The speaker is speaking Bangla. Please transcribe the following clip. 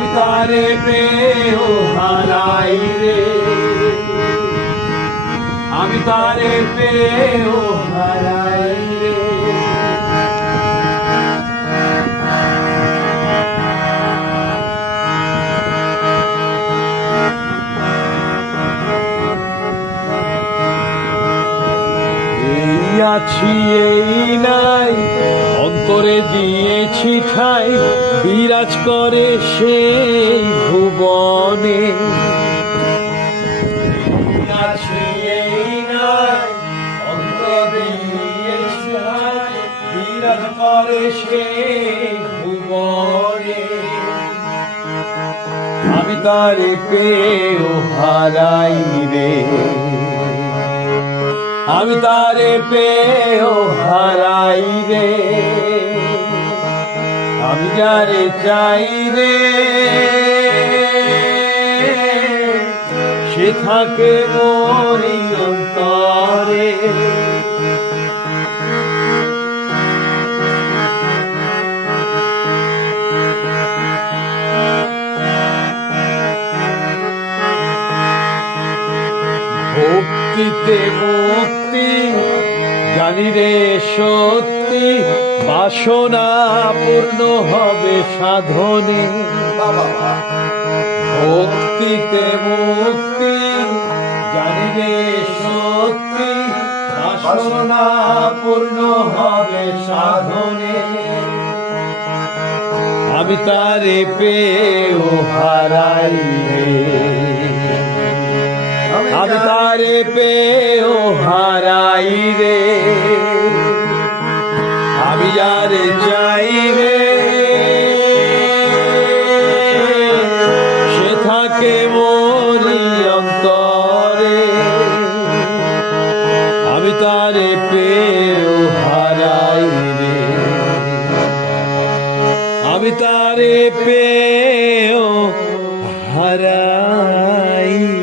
তারে পেয়ে হারাই রে। আমি তারে পেয়ে হারাই রে। এই নাই। অন্তরে দিয়েছি ঠাই বিরাজ করে সেই ভুবনে। আমি তারে পেয়ে হারাই রে। আমি তারে পেয়েও হারাই রে। আমি যারে চাই রে সে থাকে মরি অন্তরে। ভক্তিতে মুক্তি জানি রে সত্যি বাসনা পূর্ণ হবে সাধনে। ভক্তিতে মুক্তি জানি রে সত্যি বাসনা পূর্ণ হবে সাধনে। আমি তারে পেয়েও হারাই রে। আমি তারে পেয়েও চাই রে আমি যারে চাই রে সে থাকে মরি অন্তরে। আমি তারে পেয়েও হারাই রে আমি তারে পেয়েও হারাই